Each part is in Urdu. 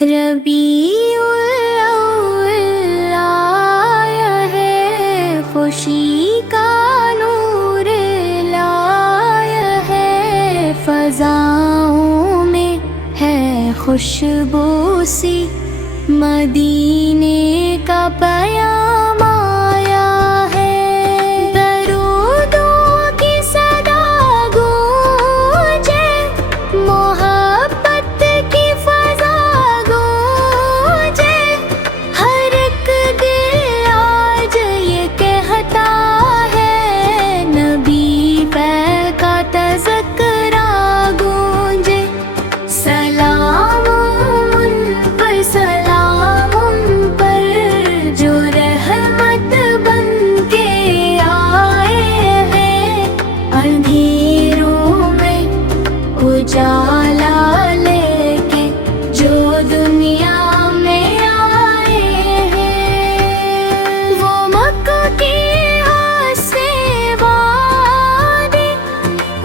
ربیع الاول آیا ہے، خوشی کا نور لایا ہے، فضاؤں میں ہے خوشبو سی، مدینے کا پیام آیا ہے۔ درودوں کی صدا گونجے، محبت کی فضا گونجے، ہر ایک دل آج یہ کہتا ہے، نبی پہ کا تذکرہ گونجے۔ سلام ان پر، سلام ان پر، جو رحمت بن کے آئے ہیں، اندھیروں میں اجالا لے کے جو دنیا میں آئے ہیں۔ وہ مکہ کی حسن وادی،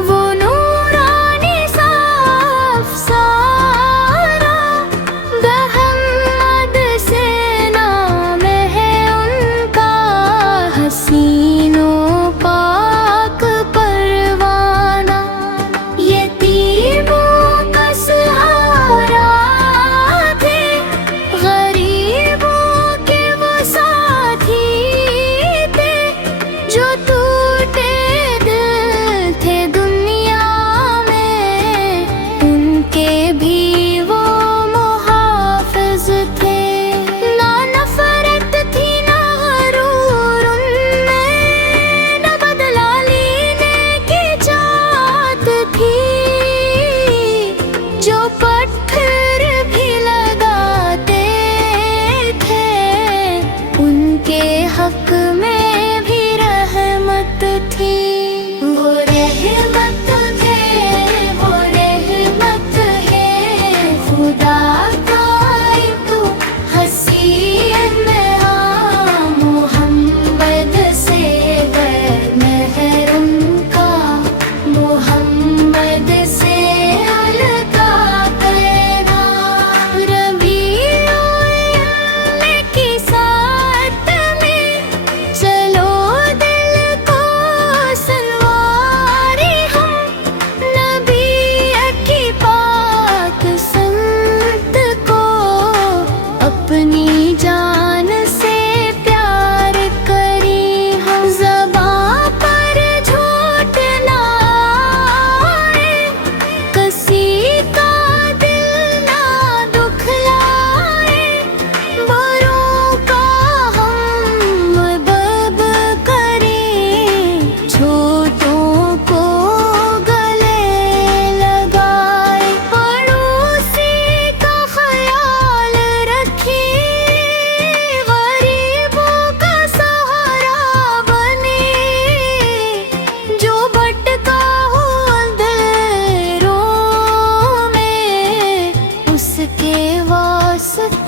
وہ نورانی صاف سارا، محمد سے نام ہے ان کا، حسین و پاک پروانہ۔ یتیموں کا سہارا تھے، غریبوں کے وہ ساتھی تھے، جو ٹوٹے دل تھے دنیا میں، ان کے بھی وہ محافظ تھے۔ نہ نفرت تھی نہ غرور ان میں، نہ بدلہ لینے کی چاہت تھی، جو پتھر بھی لگاتے تھے، ان کے حق میں بھی رحمت تھی۔ وہ رحمت تھے، وہ رحمت ہے، خدا کا ایک حسین ہاں، محمد سے غیر مہر ان کا، محمد سے القا کرنا۔ ربیع الاول کی سات میں چلو دل کو سنوارے ہم، نبی کی پاک سنت کو اپنی جان سے پیار کریں ہم۔ زباں پر جھوٹ نہ آئے، کسی کا دل نہ دکھلائے، بروں کا ہم مدد کریں، چھوٹوں کو گلے لگائے، پڑوسی کا خیال رکھیں، غریبوں کا سہارا بنے، جو بھٹکا ہو اندھیروں میں، اس کے واسطے